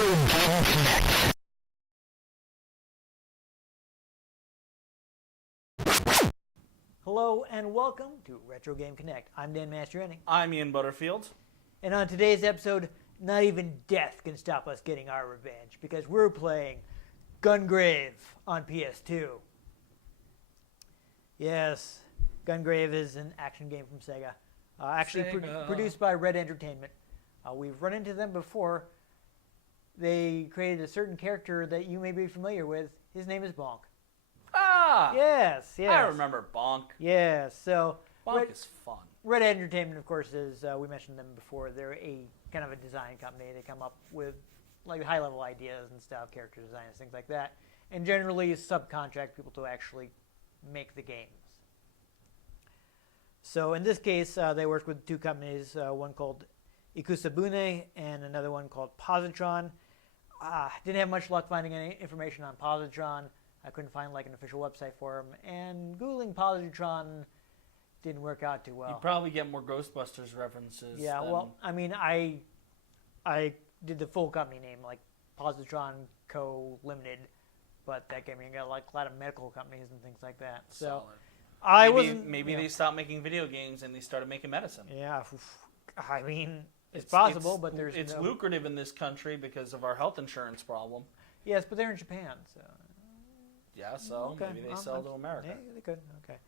Game Connect. Hello and welcome to Retro Game Connect. I'm Dan Mastriani. I'm Ian Butterfield. And on today's episode, not even death can stop us getting our revenge because we're playing Gungrave on PS2. Yes, Gungrave is an action game from Sega. Actually produced by Red Entertainment. We've run into them before. They created a certain character that you may be familiar with. His name is Bonk. Ah! Yes. I remember Bonk. Yes, so... Bonk is fun. Red Entertainment, of course, is, we mentioned them before, they're a kind of a design company. They come up with like high-level ideas and stuff, character designs, things like that, and generally subcontract people to actually make the games. So in this case, they worked with two companies, one called Ikusabune and another one called Positron. Didn't have much luck finding any information on Positron. I couldn't find like an official website for them, and Googling Positron didn't work out too well. You probably get more Ghostbusters references. Yeah, well, I mean, I did the full company name, like Positron Co. Limited, but that gave me like a lot of medical companies and things like that. So solid. Maybe they stopped making video games and they started making medicine. Yeah, I mean, it's possible, but it's lucrative in this country because of our health insurance problem. Yes, but they're in Japan, so. Yeah, so okay. Maybe they sell to America. Yeah, they could. Okay.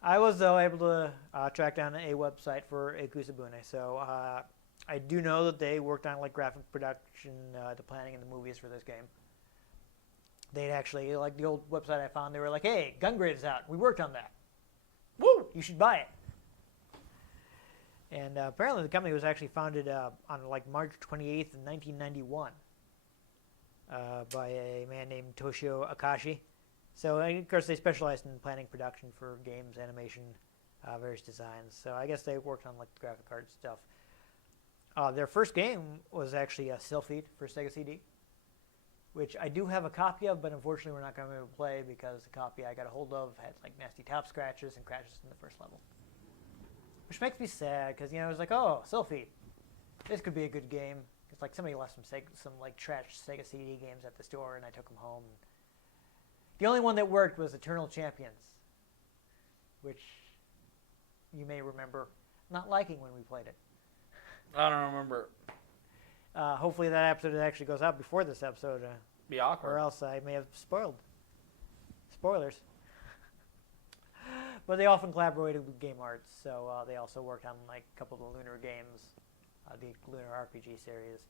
I was, though, able to track down a website for Ikusabune. So I do know that they worked on like graphic production, the planning and the movies for this game. They'd actually, like the old website I found, they were like, hey, Gungrave's out. We worked on that. Woo! You should buy it. And apparently the company was actually founded on like March 28th, 1991 by a man named Toshio Akashi. So, of course, they specialized in planning production for games, animation, various designs. So I guess they worked on like the graphic art stuff. Their first game was actually a Sylphid for Sega CD, which I do have a copy of, but unfortunately we're not going to be able to play because the copy I got a hold of had like nasty top scratches and crashes in the first level. Which makes me sad because, you know, I was like, oh, Sylphid, this could be a good game. It's like somebody left some like trash Sega CD games at the store and I took them home. The only one that worked was Eternal Champions, which you may remember not liking when we played it. I don't remember. Hopefully that episode actually goes out before this episode. Be awkward. Or else I may have spoiled. Spoilers. But they often collaborated with Game Arts, so they also worked on like a couple of the Lunar games, the Lunar RPG series,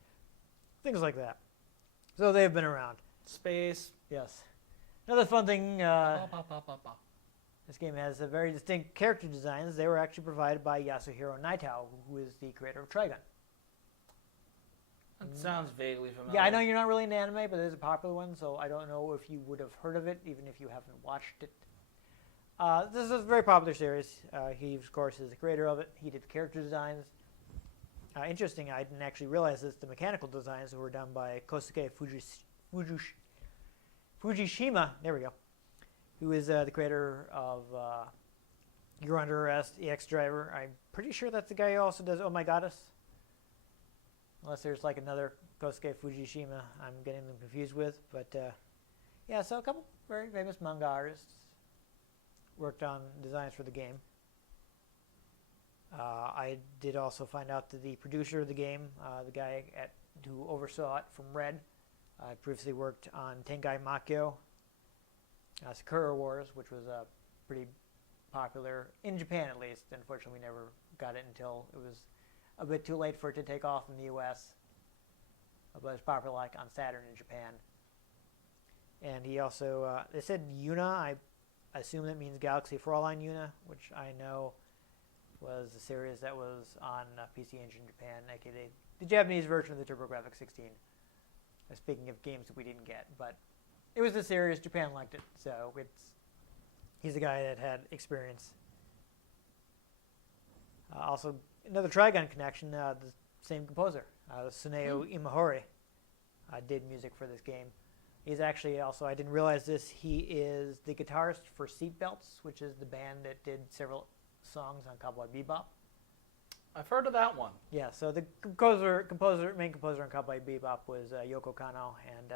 things like that. So they've been around. Space. Yes. Another fun thing, this game has a very distinct character designs. They were actually provided by Yasuhiro Naitao, who is the creator of Trigun. That sounds vaguely familiar. Yeah, I know you're not really into anime, but it is a popular one, so I don't know if you would have heard of it, even if you haven't watched it. This is a very popular series. He, of course, is the creator of it. He did the character designs. Interesting, I didn't actually realize this. The mechanical designs were done by Kosuke Fujishima, there we go, who is the creator of You're Under Arrest, EX Driver. I'm pretty sure that's the guy who also does Oh My Goddess. Unless there's like another Kosuke Fujishima I'm getting them confused with. But yeah, so a couple very famous manga artists worked on designs for the game. I did also find out that the producer of the game, the guy who oversaw it from Red, I previously worked on Tengai Makyo, Sakura Wars, which was pretty popular in Japan at least. Unfortunately, we never got it until it was a bit too late for it to take off in the U.S. But it's popular like on Saturn in Japan. And he also, they said Yuna, I assume that means Galaxy Fraulein Yuna, which I know was a series that was on PC Engine Japan, aka the Japanese version of the TurboGrafx 16. Speaking of games that we didn't get, but it was a series. Japan liked it, so he's a guy that had experience. Also, another Trigun connection. The same composer, Suneo Imahori, did music for this game. He's actually also, I didn't realize this, he is the guitarist for Seatbelts, which is the band that did several songs on Cowboy Bebop. I've heard of that one. Yeah, so the main composer on Cowboy Bebop was Yoko Kanno, and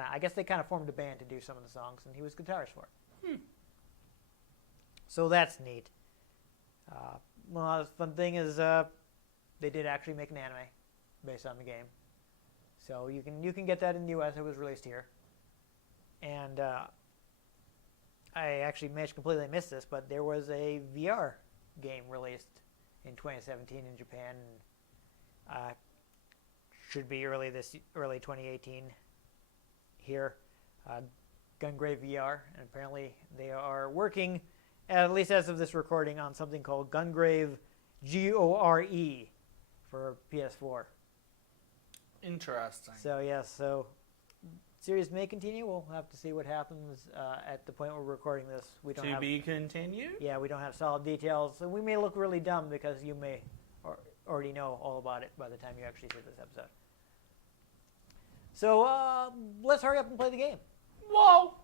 I guess they kind of formed a band to do some of the songs, and he was guitarist for it. So that's neat. Well, the fun thing is they did actually make an anime based on the game, so you can get that in the U.S. It was released here, and I actually managed to completely miss this, but there was a VR game released in 2017 in Japan, and should be early 2018 here. Gungrave VR, and apparently they are working, at least as of this recording, on something called Gungrave Gore for PS4. Interesting. So yes, so series may continue. We'll have to see what happens at the point we're recording this. We don't have, be continued? Yeah, we don't have solid details, so we may look really dumb because you may already know all about it by the time you actually see this episode. So let's hurry up and play the game. Whoa!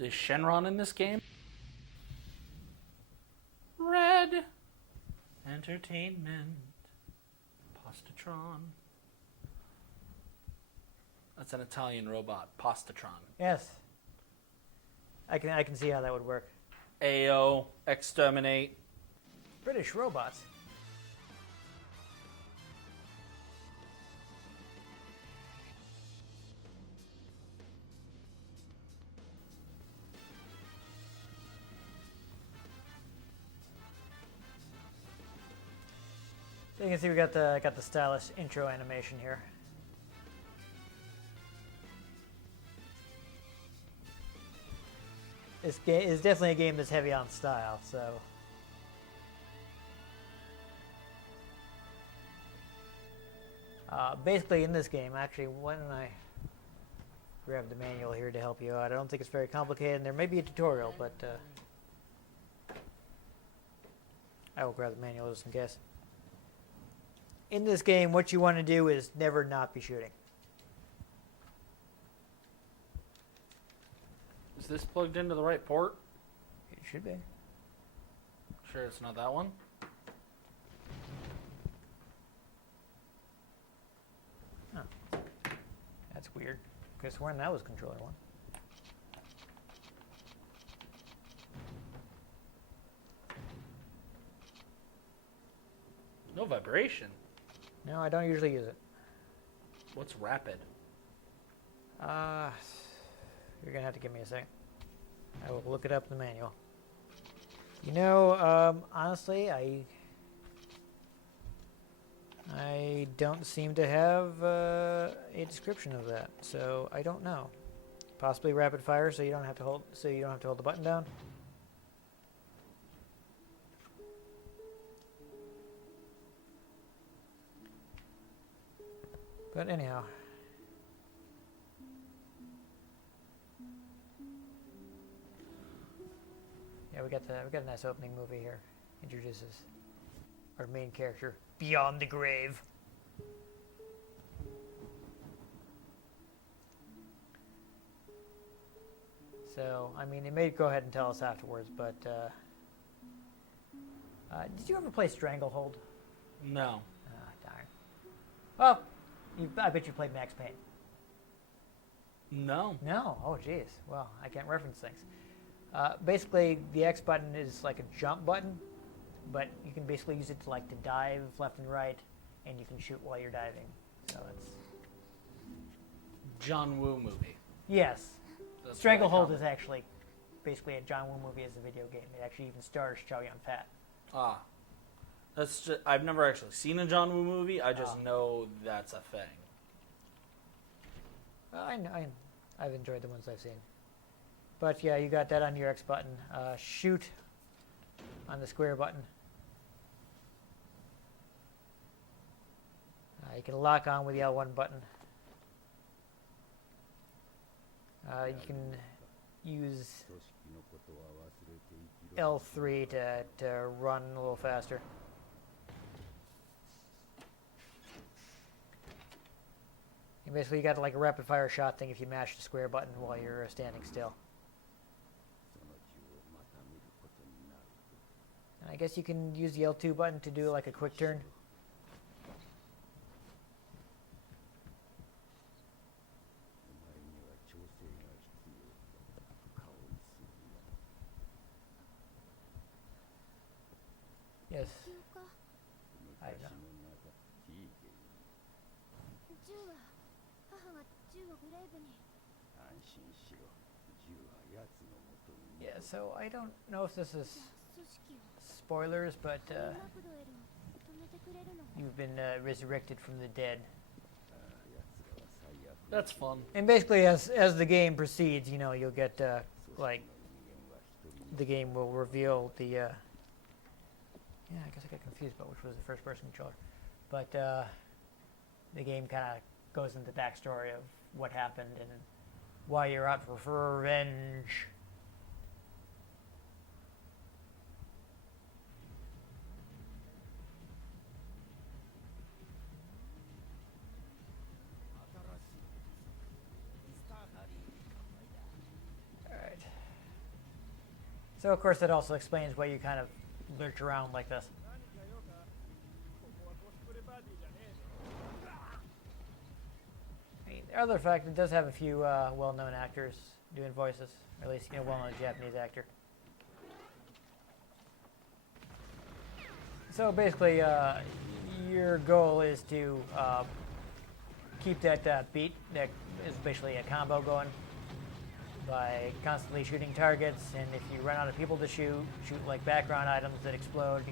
Is Shenron in this game? Red Entertainment. Pastatron. That's an Italian robot. Pastatron. Yes. I can see how that would work. AO. Exterminate. British robots. So you can see we got the stylish intro animation here. This game is definitely a game that's heavy on style, so. Basically, in this game, actually, why don't I grab the manual here to help you out? I don't think it's very complicated, and there may be a tutorial, but I will grab the manual just in case. In this game, what you want to do is never not be shooting. Is this plugged into the right port? It should be. Sure it's not that one? Oh. That's weird. Could have sworn that was controller one. No vibration. No, I don't usually use it. What's rapid? You're going to have to give me a second. I will look it up in the manual. You know, honestly, I don't seem to have a description of that, so I don't know. Possibly rapid fire, so you don't have to hold the button down. But anyhow. Yeah, we got a nice opening movie here. Introduces our main character beyond the grave. So, I mean, they may go ahead and tell us afterwards, but did you ever play Stranglehold? No. Darn. Well, I bet you played Max Payne. No. No? Oh, jeez. Well, I can't reference things. Basically, the X button is like a jump button, but you can basically use it to dive left and right, and you can shoot while you're diving. So it's John Woo movie. Yes. That's Stranglehold is actually basically a John Woo movie as a video game. It actually even stars Chow Yun-fat. Ah. That's just, I've never actually seen a John Woo movie. I just know that's a thing. I've enjoyed the ones I've seen. But yeah, you got that on your X button. Shoot on the square button. You can lock on with the L1 button. You can use L3 to run a little faster. And basically, you got like a rapid fire shot thing if you mash the square button while you're standing still. And I guess you can use the L2 button to do like a quick turn. Yes. I know. Yeah, so I don't know if this is spoilers, but you've been resurrected from the dead. That's fun. And basically, as the game proceeds, you know, you'll get like the game will reveal the. Yeah, I guess I got confused about which was the first-person controller, but the game kind of goes into the backstory of what happened and why you're out for revenge. Alright. So, of course, that also explains why you kind of lurch around like this. The other fact, it does have a few well-known actors doing voices, or at least, you know, well-known Japanese actor. So basically, your goal is to keep that beat, that is basically a combo going, by constantly shooting targets, and if you run out of people to shoot like background items that explode.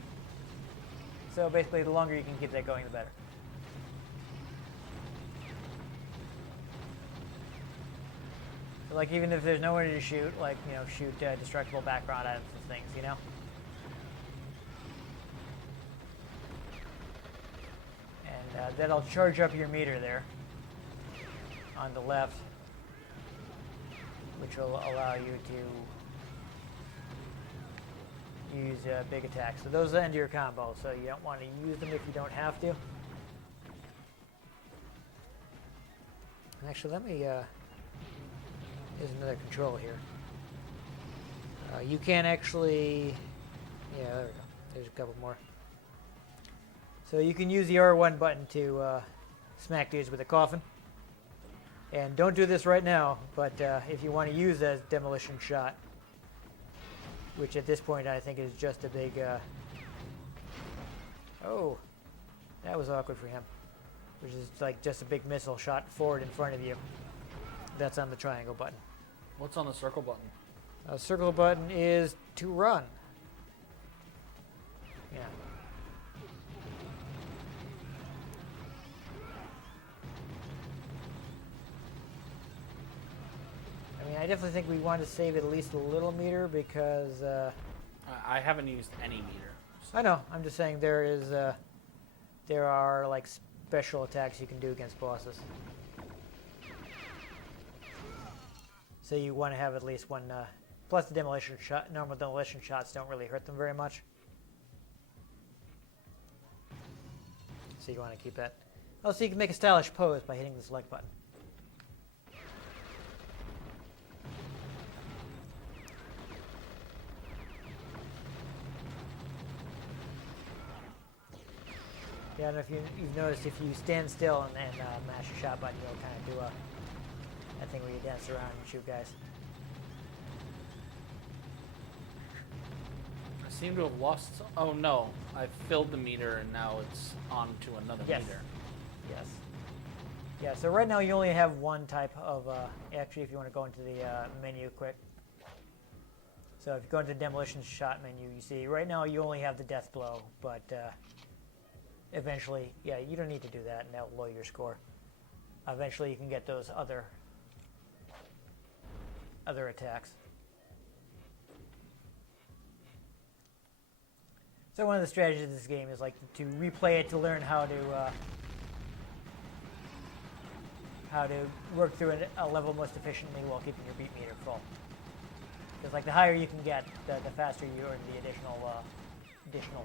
So basically, the longer you can keep that going, the better. So like even if there's nowhere to shoot, like, you know, shoot destructible background items and things, you know? And that'll charge up your meter there on the left, which will allow you to use big attacks. So those end your combo, so you don't want to use them if you don't have to. Actually, let me, there's another control here. You can actually, yeah, there we go. There's a couple more. So you can use the R1 button to smack dudes with a coffin. And don't do this right now, but if you want to use a demolition shot, which at this point I think is just a big, oh, that was awkward for him, which is like just a big missile shot forward in front of you. That's on the triangle button. What's on the circle button? Circle button is to run. Yeah. I mean, I definitely think we want to save at least a little meter because... I haven't used any meter. I know. I'm just saying there are like special attacks you can do against bosses. So you want to have at least one... plus the demolition shot. Normal demolition shots don't really hurt them very much. So you want to keep that. Oh, so you can make a stylish pose by hitting the select button. Yeah, I don't know if you've noticed, if you stand still and mash a shot button, you'll kind of do that thing where you dance around and shoot guys. I seem to have lost some. Oh no, I filled the meter and now it's on to another meter. Yes. Yeah, so right now you only have one type of, actually if you want to go into the menu quick. So if you go into the demolition shot menu, you see right now you only have the death blow, but eventually, yeah, you don't need to do that and that'll lower your score. Eventually you can get those other attacks. So one of the strategies of this game is like to replay it to learn how to work through a level most efficiently while keeping your beat meter full. Because like the higher you can get, the faster you earn the additional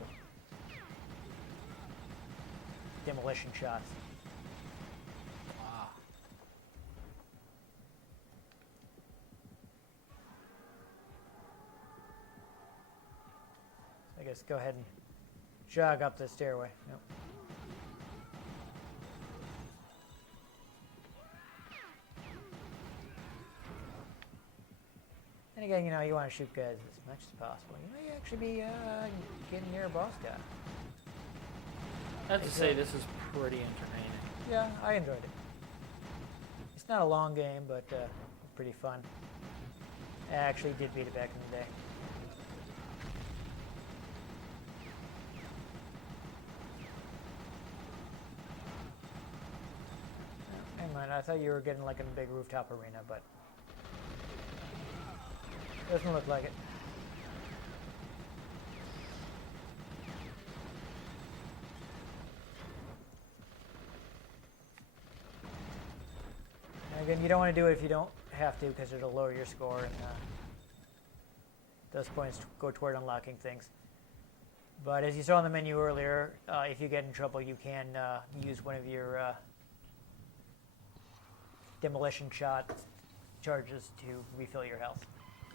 demolition shots. Ah. Just go ahead and jog up the stairway. Yep. And again, you know, you want to shoot guys as much as possible. You may actually be getting near a boss guy. I have to say, this is pretty entertaining. Yeah, I enjoyed it. It's not a long game, but pretty fun. I actually did beat it back in the day. Oh, never mind, I thought you were getting like a big rooftop arena, but doesn't look like it. Again, you don't want to do it if you don't have to, because it'll lower your score, and those points go toward unlocking things. But as you saw in the menu earlier, if you get in trouble, you can use one of your demolition shot charges to refill your health.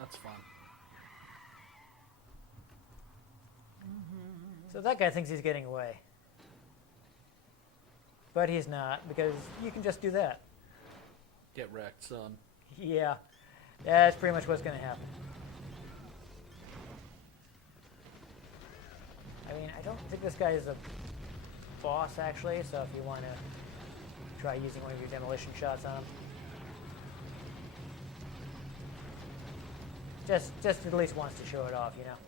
That's fun. So that guy thinks he's getting away. But he's not, because you can just do that. Get wrecked, son. Yeah, that's pretty much what's going to happen. I mean, I don't think this guy is a boss, actually, so if you want to try using one of your demolition shots on him. Just at least wants to show it off, you know.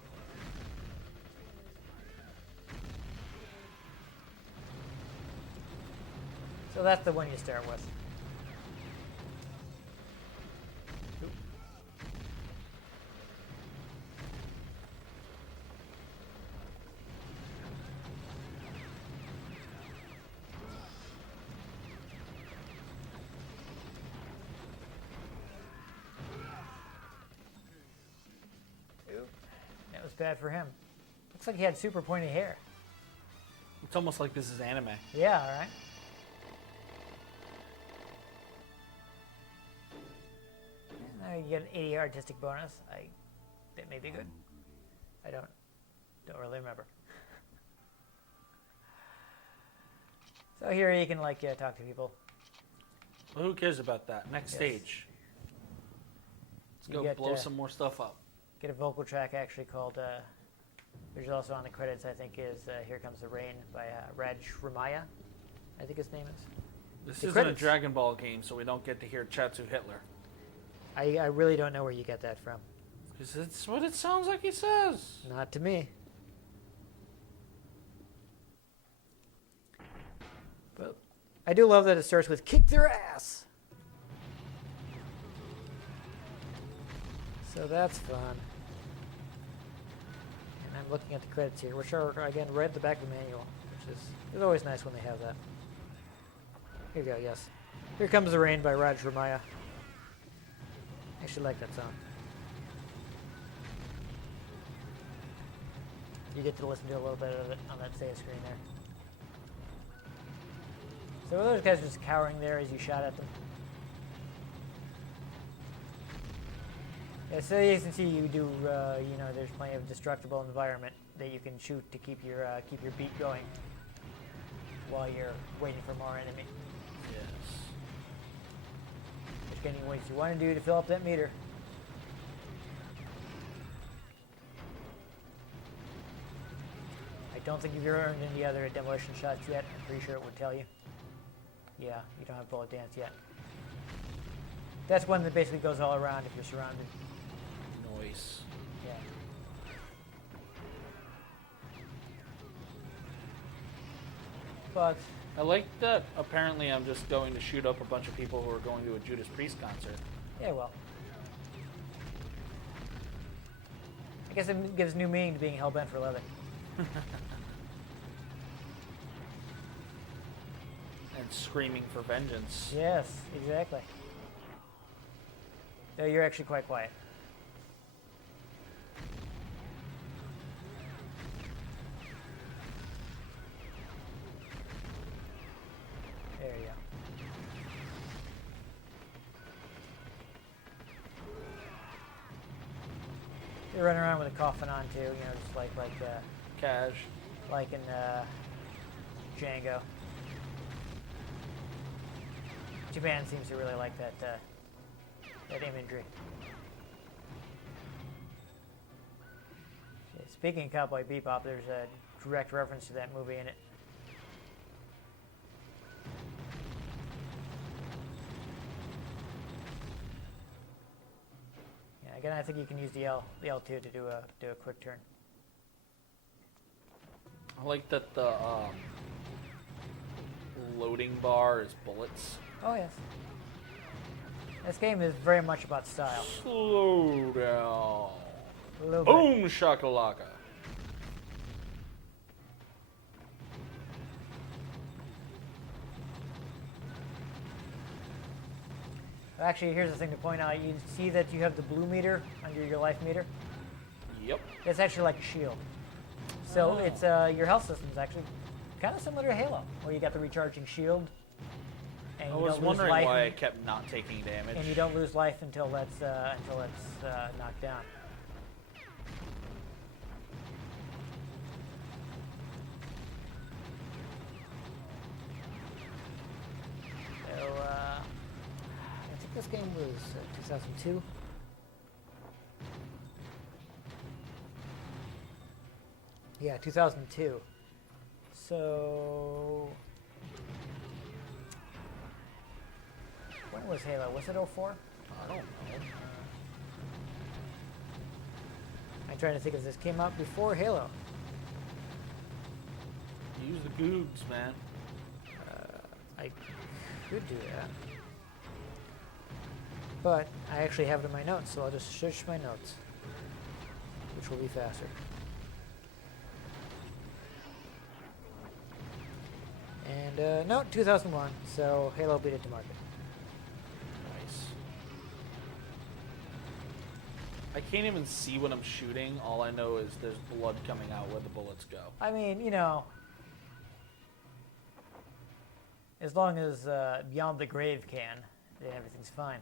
So that's the one you start with. That was bad for him. Looks like he had super pointy hair. It's almost like this is anime. Yeah, all right. Now you get an 80 artistic bonus. That may be good. I don't really remember. So here you can like talk to people. Well, who cares about that? Next Yes. stage. Let's You go get, blow some more stuff up. Get a vocal track actually called, which is also on the credits, I think, is Here Comes the Rain by Raj Ramaya, I think his name is. This The isn't credits. a Dragon Ball game, so we don't get to hear Chatsu Hitler. I really don't know where you get that from. Because it's what it sounds like he says. Not to me. But I do love that it starts with "kick their ass." So that's fun. And I'm looking at the credits here, which are, again, right at the back of the manual, which is always nice when they have that. Here you go, yes. Here Comes the Rain by Raj Ramaya. I actually like that song. You get to listen to a little bit of it on that save screen there. So were those guys just cowering there as you shot at them? Yeah, so as you can see, you do, you know, there's plenty of destructible environment that you can shoot to keep your beat going while you're waiting for more enemy. Yes. Which again, what you want to do to fill up that meter. I don't think you've earned any other demolition shots yet. I'm pretty sure it would tell you. Yeah, you don't have bullet dance yet. That's one that basically goes all around if you're surrounded. Noise. Yeah. But I like that apparently I'm just going to shoot up a bunch of people who are going to a Judas Priest concert. yeah, well. I guess it gives new meaning to being hell-bent for leather. And screaming for vengeance. Yes, exactly. Though you're actually quite quiet. There you go. You're running around with a coffin on too, you know, just like Cash. like in Django. Japan seems to really like that imagery. Speaking of Cowboy Bebop, there's a direct reference to that movie in it. Yeah, again, I think you can use the L2 to do a quick turn. I like that the loading bar is bullets. Oh yes. This game is very much about style. Slow down. A little bit. Boom shakalaka. Actually, here's the thing to point out. You see that you have the blue meter under your life meter? Yep. It's actually like a shield. So Oh. it's your health system is actually kind of similar to Halo, where you got the recharging shield. And I you was don't lose wondering life, why I kept not taking damage. and you don't lose life until that's knocked down. So I think this game was 2002. Yeah, 2002. So when was Halo? Was it 04? I don't know. I'm trying to think if this came out before Halo. Use the googs, man. I could do that. But I actually have it in my notes, so I'll just search my notes, which will be faster. And no, 2001, so Halo beat it to market. Nice. I can't even see what I'm shooting. All I know is there's blood coming out where the bullets go. I mean, you know, as long as Beyond the Grave can, then everything's fine.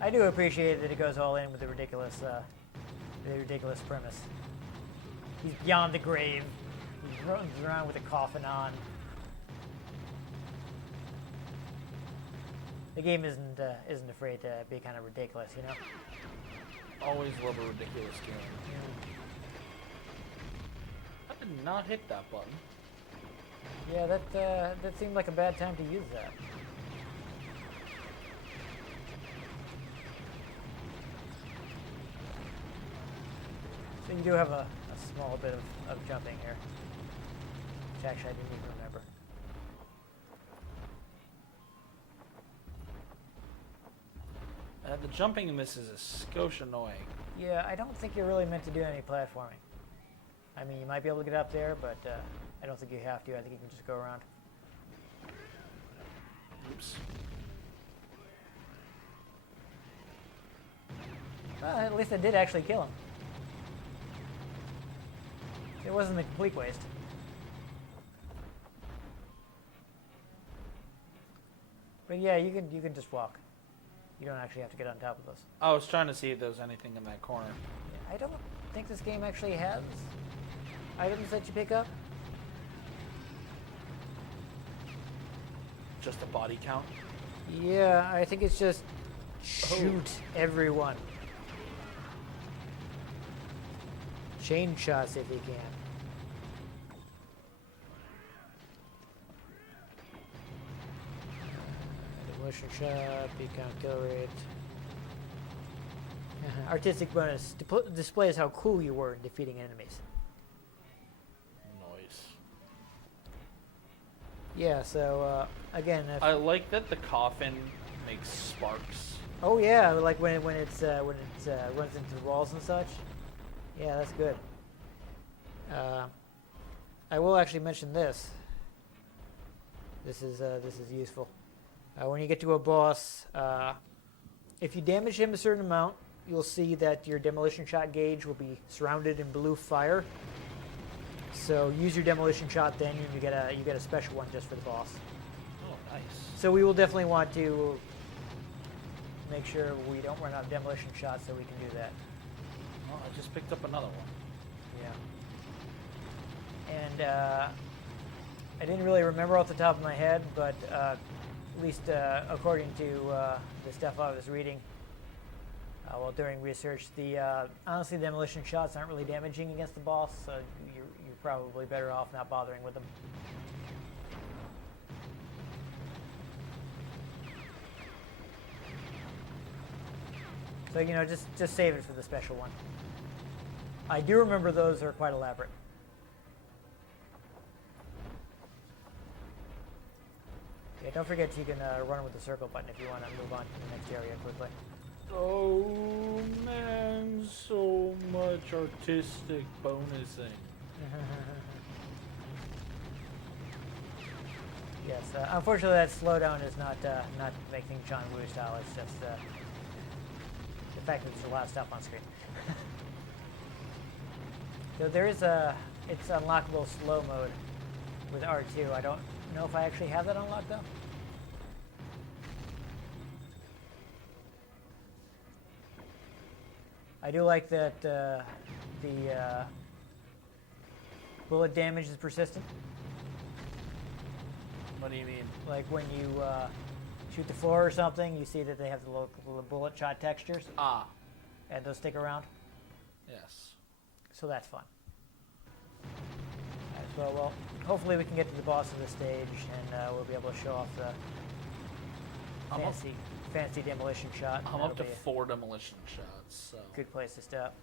I do appreciate that it goes all in with the ridiculous premise. He's beyond the grave. He runs around with a coffin on. The game isn't afraid to be kind of ridiculous, you know. Always love a ridiculous game. I did not hit that button. Yeah, that seemed like a bad time to use that. So you do have a small bit of jumping here, which actually I didn't even remember. The jumping in this is a skosh annoying. Yeah, I don't think you're really meant to do any platforming. I mean, you might be able to get up there, but I don't think you have to. I think you can just go around. Oops. Well, at least I did actually kill him. It wasn't a complete waste. But yeah, you can just walk. You don't actually have to get on top of those. I was trying to see if there was anything in that corner. Yeah, I don't think this game actually has items that you pick up. Just a body count. Yeah, I think it's just shoot everyone. Chain shots if you can. Demolition shot, beacon kill rate. Artistic bonus displays how cool you were in defeating enemies. Noise. Yeah, so again, I like that the coffin makes sparks. oh yeah, like when it runs into the walls and such. Yeah, that's good. I will actually mention this. This is useful. When you get to a boss, if you damage him a certain amount, you'll see that your demolition shot gauge will be surrounded in blue fire. So use your demolition shot then, and you get a special one just for the boss. Oh, nice. So we will definitely want to make sure we don't run out of demolition shots so we can do that. Oh, I just picked up another one. Yeah. And I didn't really remember off the top of my head, but at least according to the stuff I was reading while doing research, honestly, the demolition shots aren't really damaging against the boss, so you're probably better off not bothering with them. So, you know, just save it for the special one. I do remember those are quite elaborate. Yeah, don't forget you can run with the circle button if you want to move on to the next area quickly. Oh man, so much artistic bonusing. Yes, unfortunately that slowdown is not making John Woo style. It's just the fact that there's a lot of stuff on screen. So there is it's unlockable slow mode with R2. I don't know if I actually have that unlocked though. I do like that the bullet damage is persistent. What do you mean? Like when you shoot the floor or something, you see that they have the little bullet shot textures. Ah. And those stick around. Yes. So that's fun. Well, hopefully we can get to the boss of the stage and we'll be able to show off the fancy demolition shot. I'm up to 4 demolition shots, so. Good place to stop.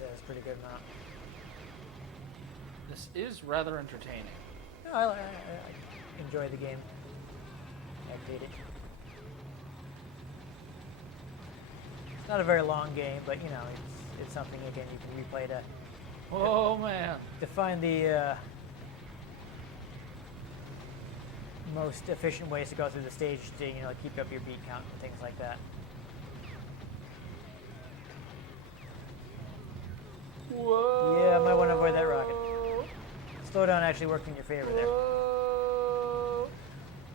Yeah, that's a pretty good amount. This is rather entertaining. No, I enjoy the game. I beat it. It's not a very long game, but you know, it's something again you can replay to. Oh man! To find the most efficient ways to go through the stage to keep up your beat count and things like that. Whoa! Yeah, I might want to avoid that rocket. Slowdown actually worked in your favor there.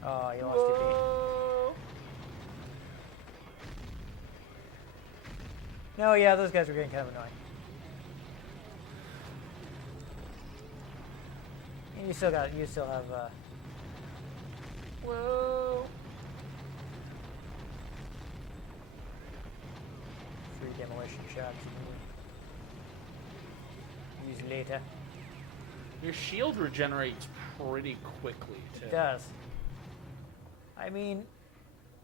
Oh, you lost your beat. No, yeah, those guys were getting kind of annoying. And you still have Whoa! 3 demolition shots. Use later. Your shield regenerates pretty quickly, too. It does. I mean,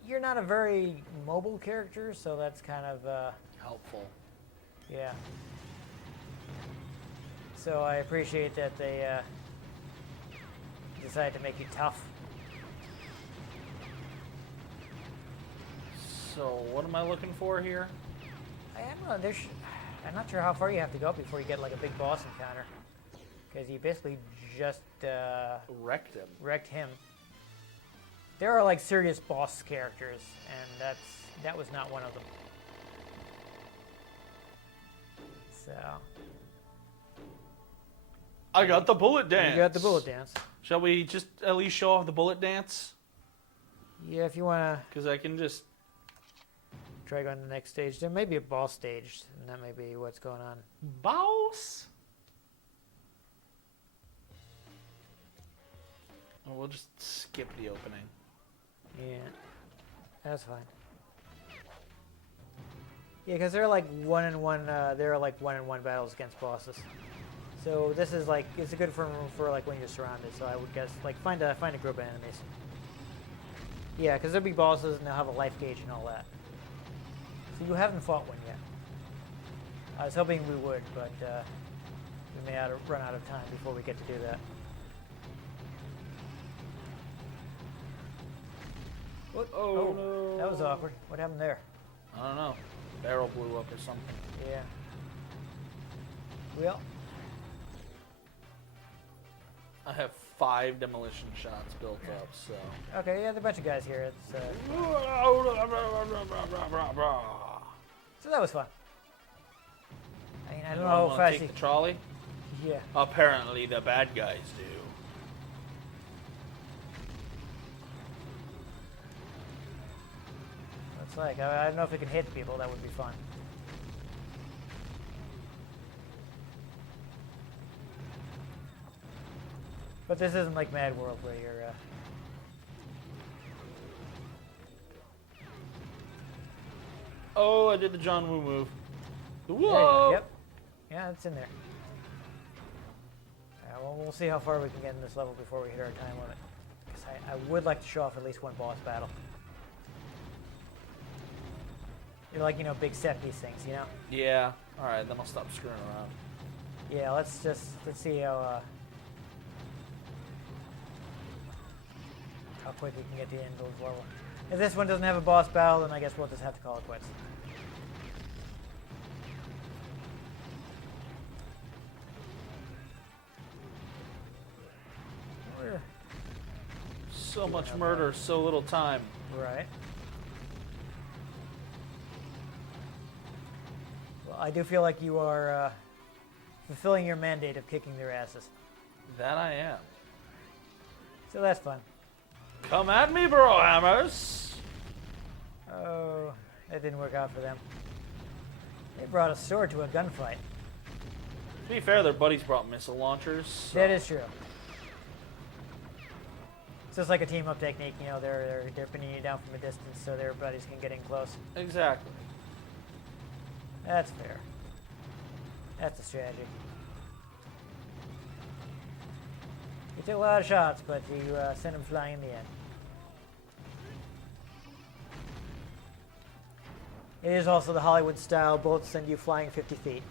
you're not a very mobile character, so that's kind of helpful. Yeah. So I appreciate that they decided to make you tough. So, what am I looking for here? I don't know. I'm not sure how far you have to go before you get like a big boss encounter, because you basically just wrecked him. There are like serious boss characters, and that was not one of them. So I got the bullet dance. You got the bullet dance. Shall we just at least show off the bullet dance? Yeah, if you wanna. Because I can just try going to the next stage. There may be a boss stage, and that may be what's going on. Boss? Oh, we'll just skip the opening. Yeah, that's fine. Yeah, because they're like one-on-one. There are like one-on-one battles against bosses. So this is like it's a good for like when you're surrounded. So I would guess like find a group of enemies. Yeah, because there'll be bosses and they'll have a life gauge and all that. So you haven't fought one yet. I was hoping we would, but we may run out of time before we get to do that. What? Oh no! That was awkward. What happened there? I don't know. Barrel blew up or something. Yeah. Well. I have 5 demolition shots built up, so. Okay, yeah, there's a bunch of guys here. It's. So that was fun. I mean, I don't know if I take the trolley. Yeah. Apparently, the bad guys do. looks like. I don't know if it can hit people. That would be fun. But this isn't like Mad World where you're... Oh, I did the John Woo move. There you go. Whoa! Yep. Yeah, it's in there. Well, we'll see how far we can get in this level before we hit our time limit. Because I would like to show off at least one boss battle. You're like, big set piece things, Yeah. Alright, then I'll stop screwing around. Yeah, let's see how quick we can get to the end of this level. If this one doesn't have a boss battle, then I guess we'll just have to call it quits. So much murder, so little time. Right. Well, I do feel like you are fulfilling your mandate of kicking their asses. That I am. So that's fun. Come at me, bro, hammers! Oh, that didn't work out for them. They brought a sword to a gunfight. To be fair, their buddies brought missile launchers. So. That is true. It's just like a team-up technique, they're pinning you down from a distance so their buddies can get in close. Exactly. That's fair. That's a strategy. You took a lot of shots, but you sent them flying in the end. It is also the Hollywood style, bullets send you flying 50 feet.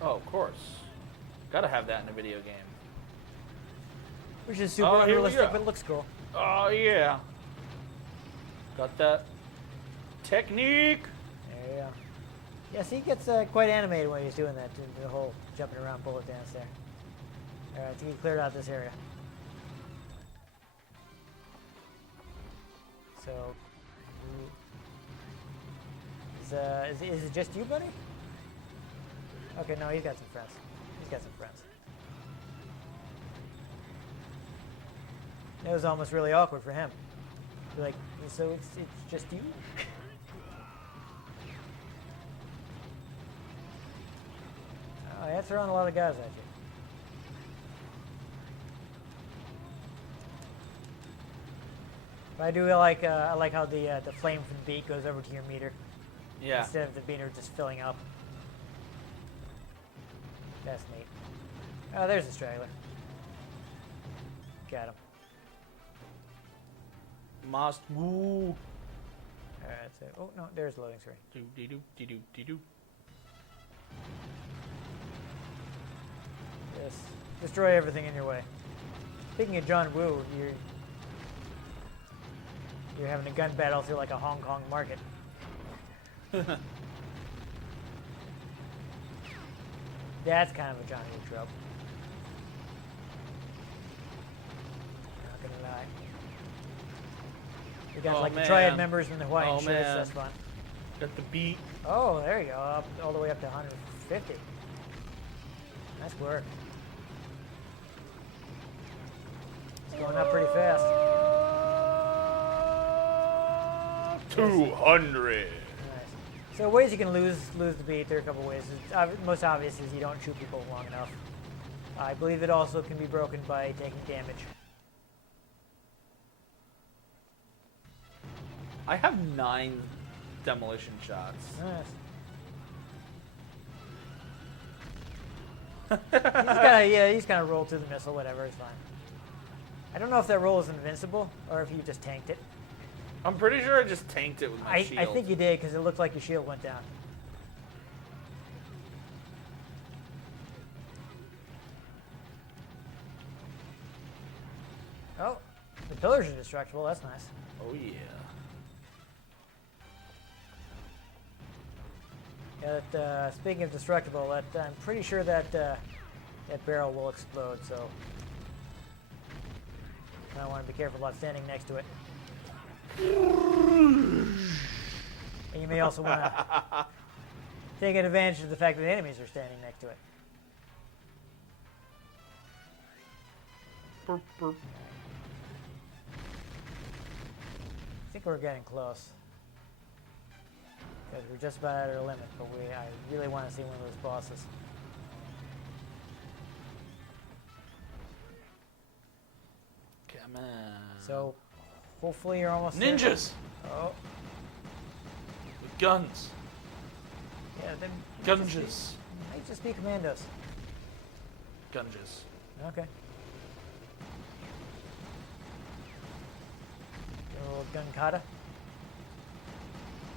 Oh, of course. Gotta have that in a video game. Which is super Oh, here we unrealistic, go. but it looks cool. Oh, yeah. Got that technique. There you go. Yes, he gets quite animated when he's doing that, the whole jumping around bullet dance there. Alright, I think he cleared out this area. So, is it just you, buddy? Okay, no, he's got some friends. He's got some friends. It was almost really awkward for him. Like, so it's just you? Oh, yeah, throwing a lot of guys at you. But I do like I like how the flame from the beat goes over to your meter. Yeah. Instead of the meter just filling up. That's neat. Oh, there's a straggler. Got him. Must woo. Alright, so oh no, there's the loading screen. Do. Yes. Destroy everything in your way. Speaking of John Woo, you're having a gun battle through like a Hong Kong market. That's kind of a John Woo trope. Not gonna lie. We got like the Triad members from the Hawaiian shirts. Man. That's fun. Got the beat. Oh, there you go. All the way up to 150. Nice work. It's going up pretty fast. 200. Nice. So ways you can lose the beat, there are a couple ways. Most obvious is you don't shoot people long enough. I believe it also can be broken by taking damage. I have 9 demolition shots. Nice. He's gonna roll through the missile, whatever, it's fine. I don't know if that roll is invincible or if you just tanked it. I'm pretty sure I just tanked it with my shield. I think you did because it looked like your shield went down. Oh, the pillars are destructible. That's nice. Oh yeah. Yeah, speaking of destructible, I'm pretty sure that that barrel will explode. So I want to be careful about standing next to it. And you may also want to take advantage of the fact that enemies are standing next to it. Burp, burp. I think we're getting close. We're just about at our limit, but I really want to see one of those bosses. Come on. So, hopefully you're almost there. Ninjas! Oh, With guns. yeah, then Gunges. might just be commandos. Gunges. Okay. Your little gun kata.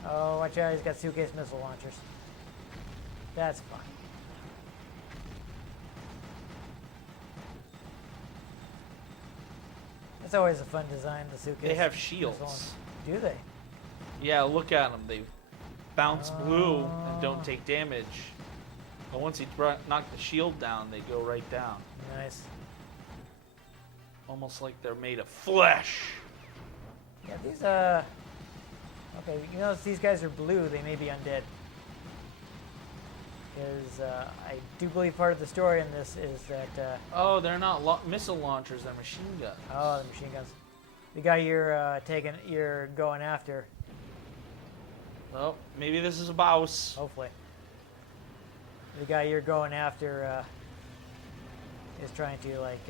Oh, watch out, he's got suitcase missile launchers. That's fine. That's always a fun design, the suitcase. They have missile shields. launcher. Do they? Yeah, look at them. They bounce blue and don't take damage. But once you knock the shield down, they go right down. Nice. Almost like they're made of flesh. Yeah, these, okay, you notice these guys are blue, they may be undead. Because, I do believe part of the story in this is that, Oh, they're not missile launchers, they're machine guns. oh, the machine guns. The guy you're going after, Oh, maybe this is a boss. hopefully. The guy you're going after, is trying to, like,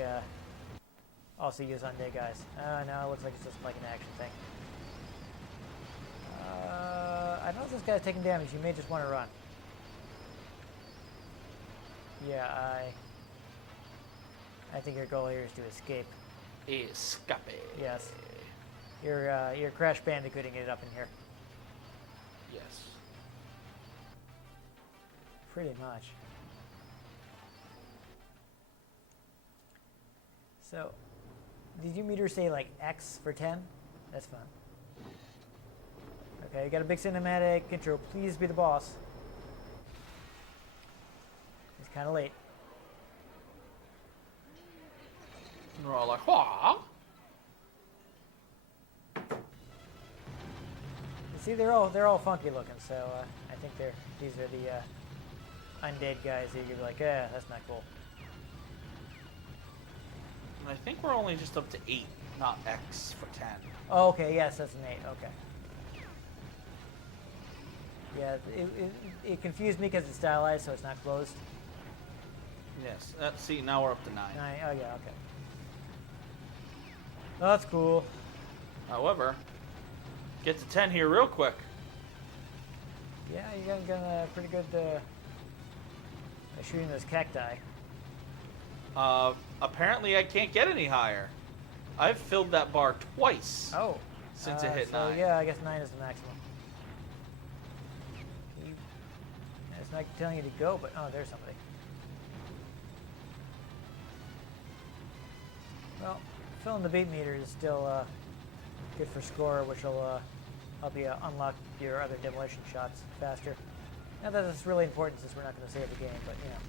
also use undead guys. No, it looks like it's just like an action thing. I don't know if this guy's taking damage. You may just want to run. Yeah, I think your goal here is to escape. Escape. Yes. You're Crash Bandicooting it up in here. Yes. Pretty much. So, did your meter say like X for 10? That's fun. Okay, you got a big cinematic intro. Please be the boss. It's kind of late. And we're all like, wah. You see, they're all funky looking. So I think these are the undead guys that you're like, that's not cool. And I think we're only just up to 8, not X for 10. Oh, okay, yes, that's an 8. Okay. Yeah, it confused me because it's stylized, so it's not closed. Yes. See, now we're up to 9. 9. Oh yeah, okay. Oh, that's cool. However, get to 10 here real quick. Yeah, you got pretty good shooting those cacti. Apparently I can't get any higher. I've filled that bar twice Oh. since it hit so 9. yeah, I guess 9 is the maximum. It's not telling you to go, but oh, there's somebody. Well, filling the beat meter is still good for score, which will help you unlock your other demolition shots faster. Not that it's really important since we're not going to save the game, but you know.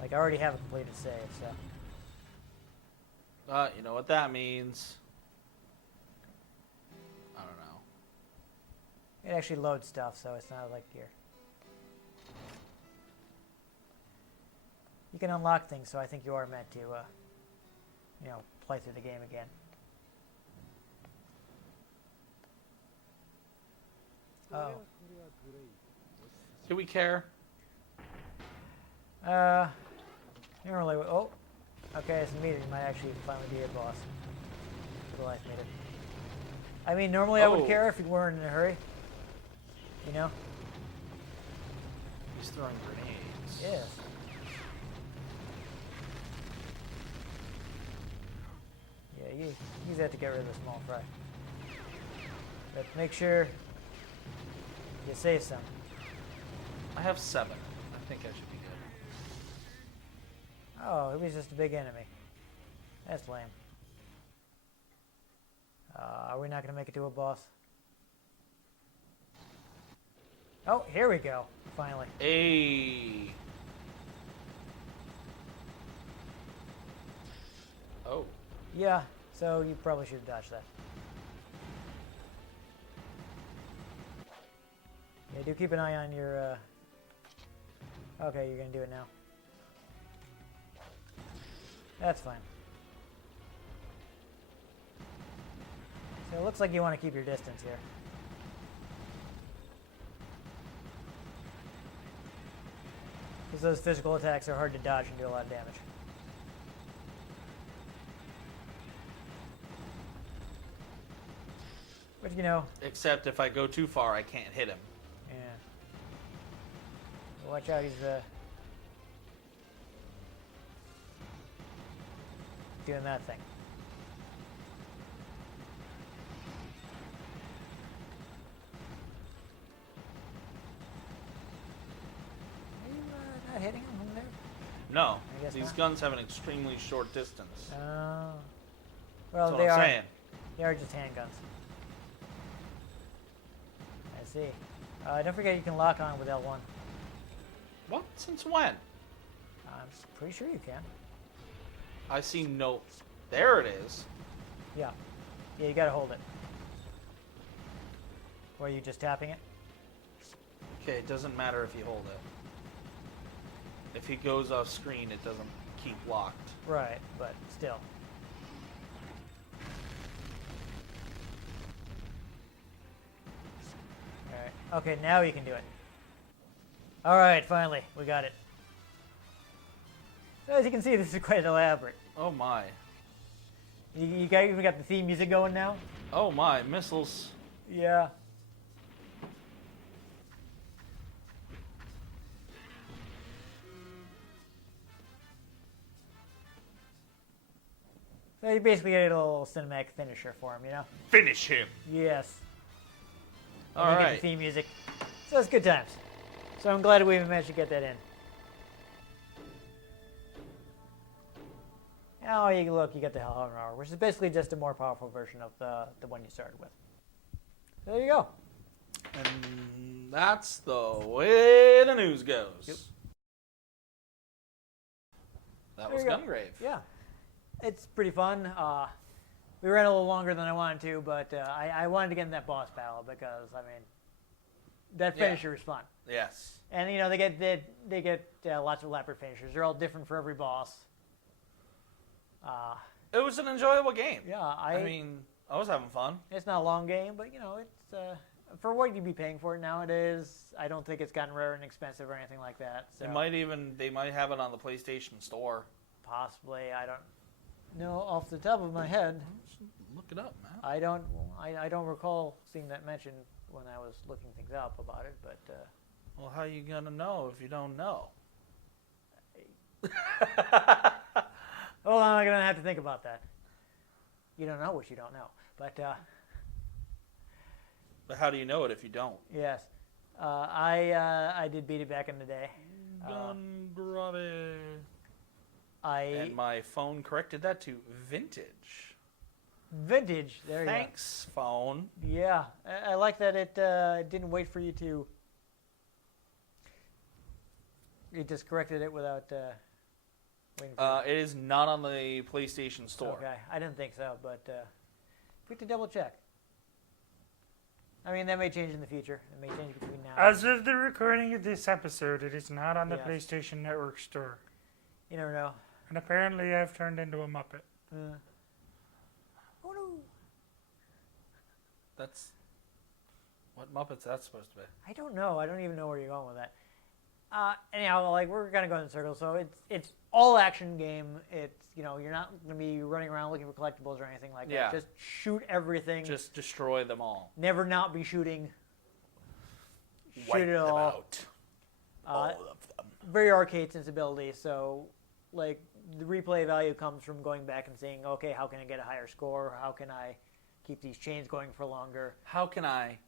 Like, I already have a completed save, so. You know what that means. I don't know. It actually loads stuff, so it's not like you're... You can unlock things, so I think you are meant to, play through the game again. Oh. Do we care? Normally, oh, okay, it's a meter. You might actually finally be a boss. For the life meter. I mean, normally I would Oh. care if you weren't in a hurry. You know? He's throwing grenades. Yes. Yeah, you use that to get rid of the small fry. But make sure you save some. I have 7. I think I should be good. Oh, it was just a big enemy. That's lame. Are we not going to make it to a boss? Oh, here we go. Finally. Hey. Oh. Yeah, so you probably should have dodged that. Yeah, do keep an eye on your, Okay, you're going to do it now. That's fine. So it looks like you want to keep your distance here. Because those physical attacks are hard to dodge and do a lot of damage. But you know. Except if I go too far, I can't hit him. Yeah. Watch out, he's doing that thing. Are you not hitting him from there? No, I guess these not. guns have an extremely short distance. Oh. That's Well, what they I'm are. saying. They are just handguns. I see. Don't forget you can lock on with L1. What? Since when? I'm pretty sure you can. I see no... There it is. Yeah. Yeah, you gotta hold it. Or are you just tapping it? Okay, it doesn't matter if you hold it. If he goes off screen, it doesn't keep locked. Right, but still. Alright. Okay, now you can do it. Alright, finally. We got it. So as you can see, this is quite elaborate. Oh my. You even got the theme music going now? Oh my, missiles. Yeah. So you basically get a little cinematic finisher for him, you know? Finish him. Yes. All And you get right. the theme music. So it's good times. So I'm glad we even managed to get that in. Oh, you look, you get the Hellhound Roar, which is basically just a more powerful version of the one you started with. So there you go. And that's the way the news goes. Yep. That There was you go. Gungrave. Yeah. It's pretty fun. We ran a little longer than I wanted to, but I wanted to get in that boss battle because, I mean, that Yeah. finisher is fun. Yes. And, you know, they get lots of elaborate finishers. They're all different for every boss. It was an enjoyable game. Yeah, I mean, I was having fun. it's not a long game, but, you know, it's for what you'd be paying for it nowadays. I don't think it's gotten rare and expensive or anything like that. So They might have it on the PlayStation Store. possibly, I don't know off the top of my head. Look it up, man. I don't recall seeing that mentioned when I was looking things up about it, but Well, how you gonna know if you don't know? well, I'm gonna have to think about that. You don't know what you don't know, but But how do you know it if you don't? yes, I did beat it back in the day. Gungrave. I And my phone corrected that to vintage. vintage. There Thanks, phone. you go. Yeah, I like that it didn't wait for you to. It just corrected it without waiting for you. It is not on the PlayStation Store. Okay, I didn't think so, but we have to double check. I mean, that may change in the future. It may change between now. As of the recording of this episode, it is not on the Yes. PlayStation Network store. You never know. And apparently I've turned into a Muppet. Oh no! That's what Muppets that's supposed to be. I don't know. I don't even know where you're going with that. Anyhow, like we're gonna go in circles. So it's all action game. It's you're not gonna be running around looking for collectibles or anything like Yeah. that. Just shoot everything. Just destroy them all. Never not be shooting. Wipe Shoot it them all. out. All Uh, of them. very arcade sensibility. So like the replay value comes from going back and saying, okay, how can I get a higher score? How can I keep these chains going for longer? How can I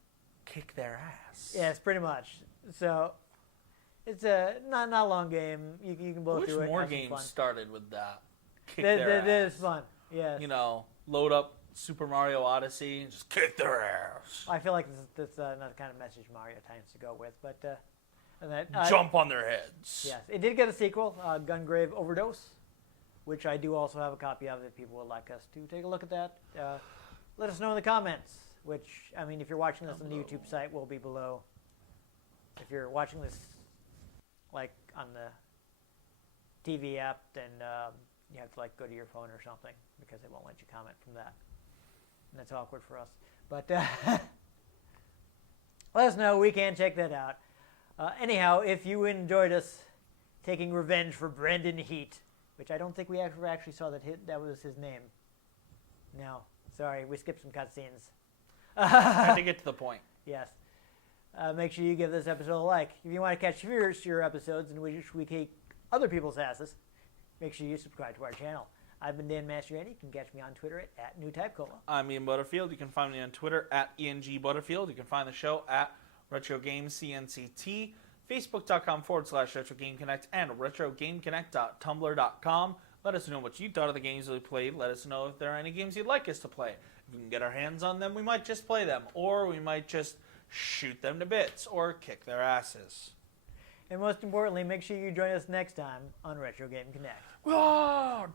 kick their ass? Yes, pretty much. So it's a not a long game. You can blow Which through it. more have some games fun. started with that? Kick That their is ass. fun. Yes. You know, load up Super Mario Odyssey and just kick their ass. I feel like this another kind of message Mario tends to go with, but and that Jump on their heads. Yes, it did get a sequel, Gungrave Overdose, which I do also have a copy of. If people would like us to take a look at that, let us know in the comments. Which I mean, if you're watching this on the YouTube site, will be below. If you're watching this like on the TV app, then you have to like go to your phone or something because it won't let you comment from that. and that's awkward for us. But let us know. We can check that out. Anyhow, if you enjoyed us taking revenge for Brandon Heat, which I don't think we ever actually saw that was his name. No, sorry, we skipped some cutscenes. I had to get to the point. Yes. Make sure you give this episode a like. If you want to catch future episodes in which we kick other people's asses, make sure you subscribe to our channel. I've been Dan Mastriani. You can catch me on Twitter at NewTypeCola. I'm Ian Butterfield. You can find me on Twitter at ENGButterfield. You can find the show at RetroGamesCNCT, Facebook.com/RetroGameConnect, and RetroGameConnect.tumblr.com. Let us know what you thought of the games that we played. Let us know if there are any games you'd like us to play. If we can get our hands on them, we might just play them, or we might just shoot them to bits, or kick their asses. And most importantly, make sure you join us next time on Retro Game Connect. Ah!